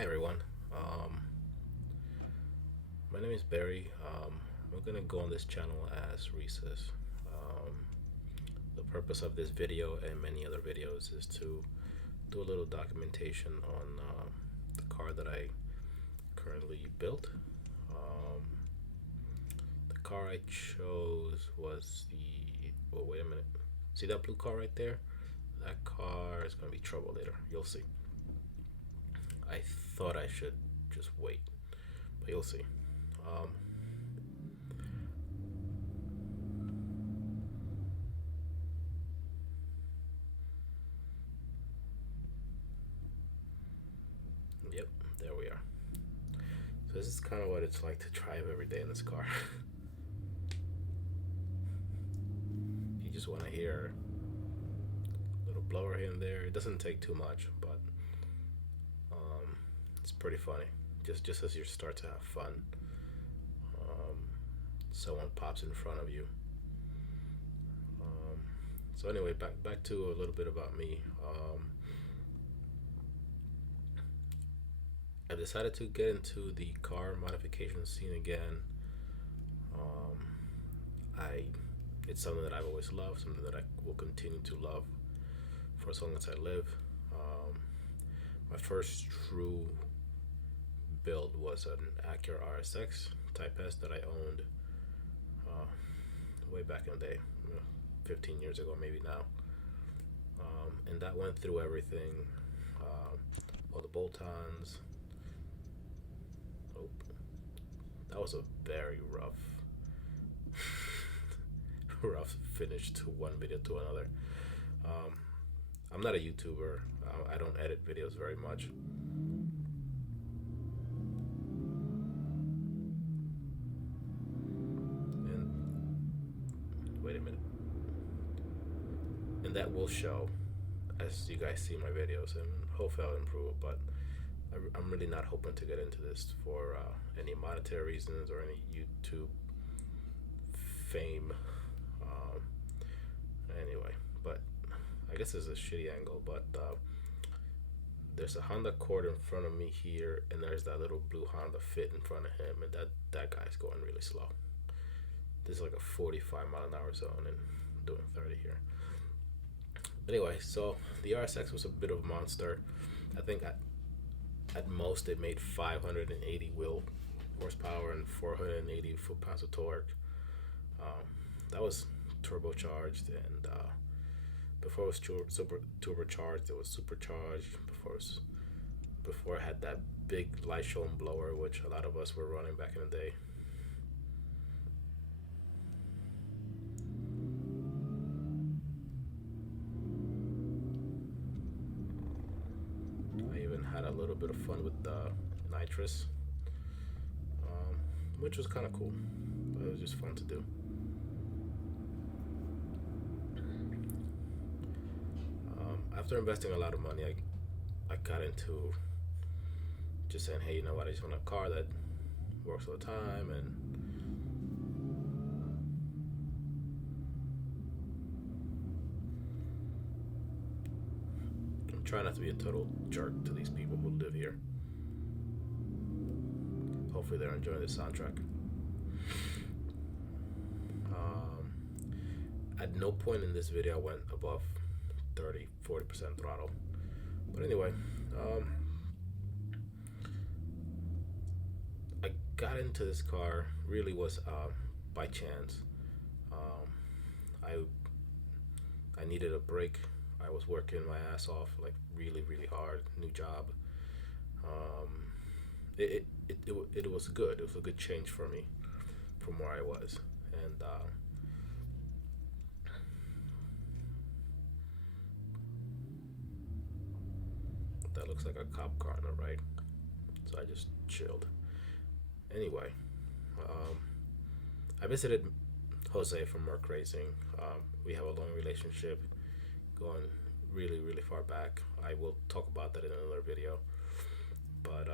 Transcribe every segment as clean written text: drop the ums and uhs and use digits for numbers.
Hi everyone. Um, my name is Barry. We're gonna go on this channel as Reeses. Um, the purpose of this video and many other videos is to do a little documentation on the car that I currently built. Um, the car I chose was the. Oh, wait a minute. See that blue car right there? That car is gonna be trouble later. You'll see. I thought I should just wait, but you'll see. Um, yep, there we are. So this is kind of what it's like to drive every day in this car. You just want to hear a little blower here and there. It doesn't take too much, but um, it's pretty funny. Just as you start to have fun, um, someone pops in front of you. Um, so anyway, back to a little bit about me. I decided to get into the car modification scene again. Um, I it's something that I've always loved, something that I will continue to love for as long as I live. Um, my first true build was an Acura RSX Type S that I owned uh, way back in the day, 15 years ago, maybe now. And that went through everything, all the bolt-ons. Oh, that was a very rough finish to one video to another. Um, I'm not a YouTuber. I don't edit videos very much. And wait a minute. And that will show as you guys see my videos, and hopefully I'll improve. But I'm really not hoping to get into this for any monetary reasons or any YouTube fame. Um, anyway, but I guess it's a shitty angle, but there's a Honda Accord in front of me here, and there's that little blue Honda Fit in front of him, and that guy's going really slow. This is like a 45-mile-an-hour zone, and I'm doing 30 here. Anyway, so the RSX was a bit of a monster. I think at most it made 580 wheel horsepower and 480 foot-pounds of torque. That was turbocharged, and before it was turbocharged, it was supercharged. Before it had that big light shown blower, which a lot of us were running back in the day. I even had a little bit of fun with the nitrous, which was kind of cool. But it was just fun to do. After investing a lot of money, I got into just saying, hey, you know what? I just want a car that works all the time, and I'm trying not to be a total jerk to these people who live here. Hopefully they're enjoying the soundtrack. At no point in this video I went above 30-40% throttle. But anyway, I got into this car really was by chance. I needed a break. I was working my ass off, like really hard, new job. It was good. It was a good change for me from where I was, and that looks like a cop car on the right. So I just chilled. Anyway, I visited Jose from MercRacing. We have a long relationship going really far back. I will talk about that in another video. But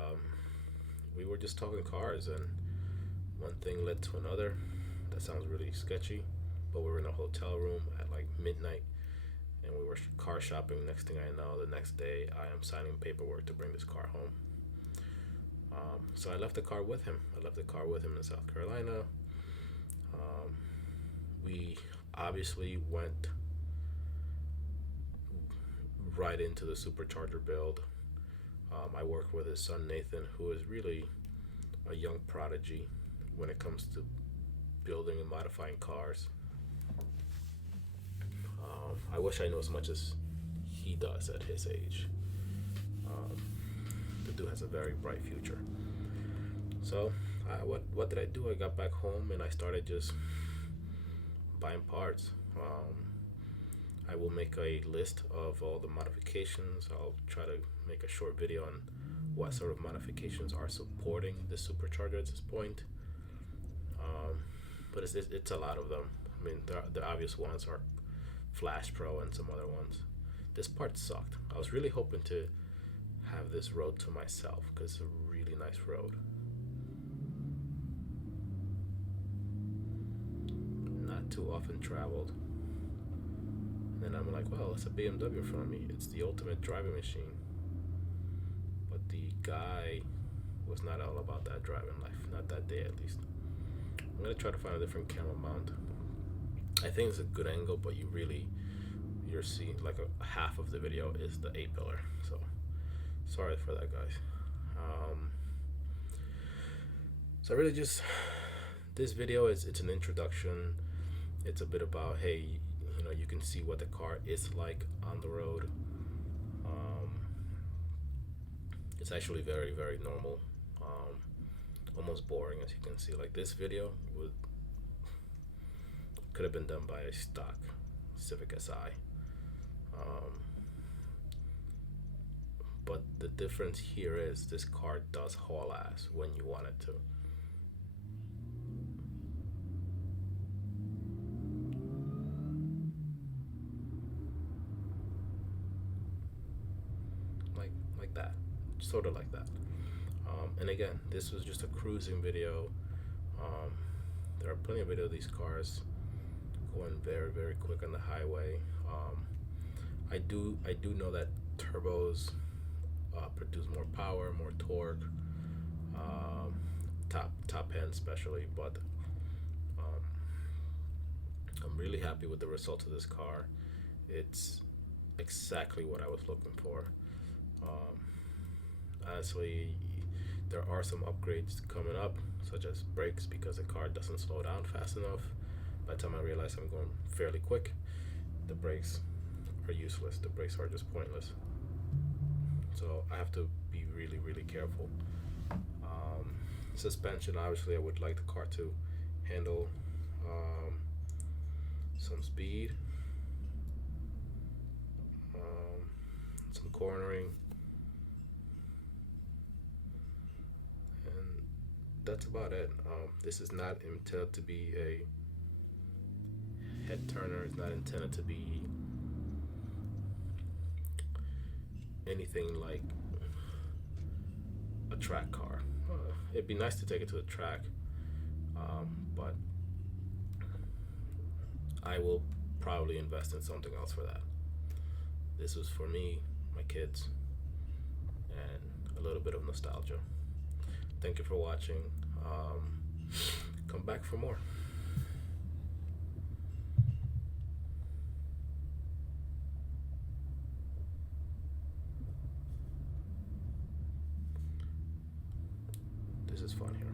we were just talking cars, and one thing led to another. That sounds really sketchy, but we were in a hotel room at like midnight, and we were car shopping. Next thing I know, the next day I am signing paperwork to bring this car home. So I left the car with him. I left the car with him in South Carolina. We obviously went right into the supercharger build. I worked with his son Nathan, who is really a young prodigy when it comes to building and modifying cars. I wish I knew as much as he does at his age. The dude has a very bright future. So what did I do? I got back home and I started just buying parts. I will make a list of all the modifications. I'll try to make a short video on what sort of modifications are supporting the supercharger at this point. But it's a lot of them. I mean, the obvious ones are Flash Pro and some other ones. This part sucked. I was really hoping to have this road to myself because it's a really nice road. Not too often traveled. And then I'm like, well, it's a BMW in front of me. It's the ultimate driving machine. But the guy was not all about that driving life. Not that day, at least. I'm going to try to find a different camera mount. I think it's a good angle, but you're seeing like a half of the video is the A-pillar. So sorry for that, guys. So really just, this video it's an introduction. It's a bit about, hey, you can see what the car is like on the road. It's actually very, very normal. Almost boring, as you can see. Like, this video could have been done by a stock Civic Si. But the difference here is this car does haul ass when you want it to. Like that, sort of like that. And again, this was just a cruising video. There are plenty of videos of these cars going very, very quick on the highway. I do know that turbos produce more power, more torque, top end especially, but I'm really happy with the results of this car. It's exactly what I was looking for. Honestly, there are some upgrades coming up, such as brakes, because the car doesn't slow down fast enough. By the time I realize I'm going fairly quick, the brakes are useless. The brakes are just pointless. So I have to be really, really careful. Suspension, obviously I would like the car to handle some speed, some cornering, and that's about it. This is not intended to be a head turner. It's not intended to be anything like a track car. It'd be nice to take it to the track, but I will probably invest in something else for that. This was for me, my kids, and a little bit of nostalgia. Thank you for watching. Come back for more. This is fun here.